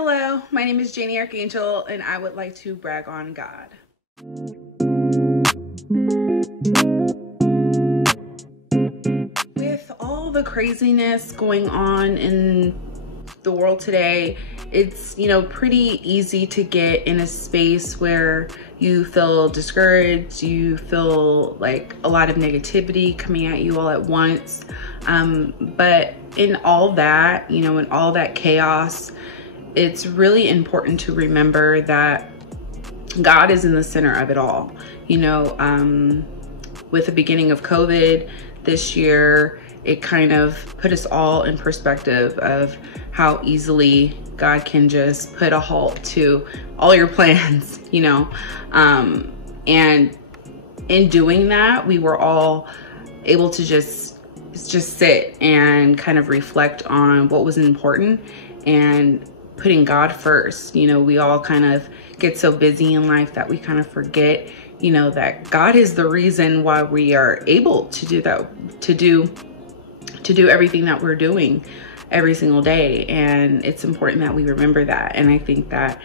Hello, my name is Janie Archangel, and I would like to brag on God. With all the craziness going on in the world today, it's, pretty easy to get in a space where you feel discouraged, you feel like a lot of negativity coming at you all at once. But in all that, in all that chaos, it's really important to remember that God is in the center of it all. With the beginning of COVID this year, it kind of put us all in perspective of how easily God can just put a halt to all your plans, and in doing that, we were all able to just sit and kind of reflect on what was important and putting God first. We all kind of get so busy in life that we kind of forget, that God is the reason why we are able to do that, to do everything that we're doing every single day. And it's important that we remember that. And I think that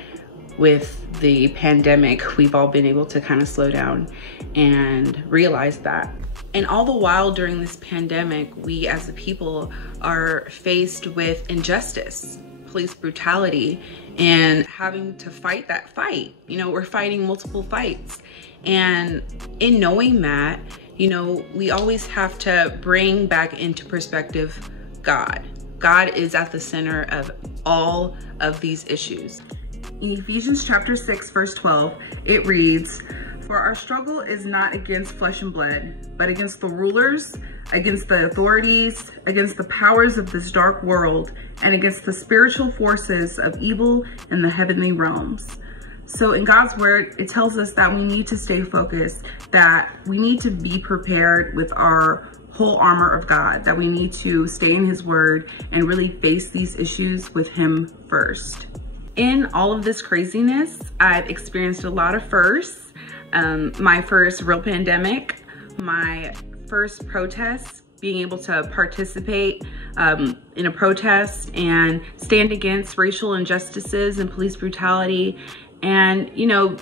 with the pandemic, we've all been able to kind of slow down and realize that. And all the while during this pandemic, we as a people are faced with injustice, police brutality, and having to fight that fight. We're fighting multiple fights. And in knowing that, we always have to bring back into perspective God. God is at the center of all of these issues. In Ephesians chapter 6, verse 12, it reads, "For our struggle is not against flesh and blood, but against the rulers, against the authorities, against the powers of this dark world, and against the spiritual forces of evil in the heavenly realms." So in God's word, it tells us that we need to stay focused, that we need to be prepared with our whole armor of God, that we need to stay in his word and really face these issues with him first. In all of this craziness, I've experienced a lot of firsts. My first real pandemic, my first protest, being able to participate in a protest and stand against racial injustices and police brutality. And,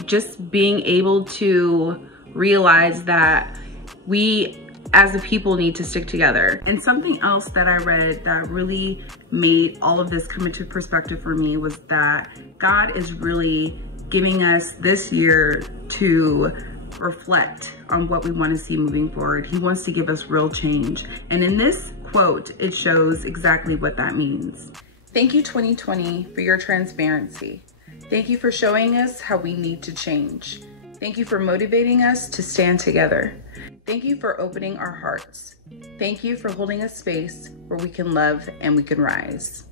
just being able to realize that we as a people need to stick together. And something else that I read that really made all of this come into perspective for me was that God is really giving us this year to reflect on what we want to see moving forward. He wants to give us real change. And in this quote, it shows exactly what that means. Thank you, 2020, for your transparency. Thank you for showing us how we need to change. Thank you for motivating us to stand together. Thank you for opening our hearts. Thank you for holding a space where we can love and we can rise.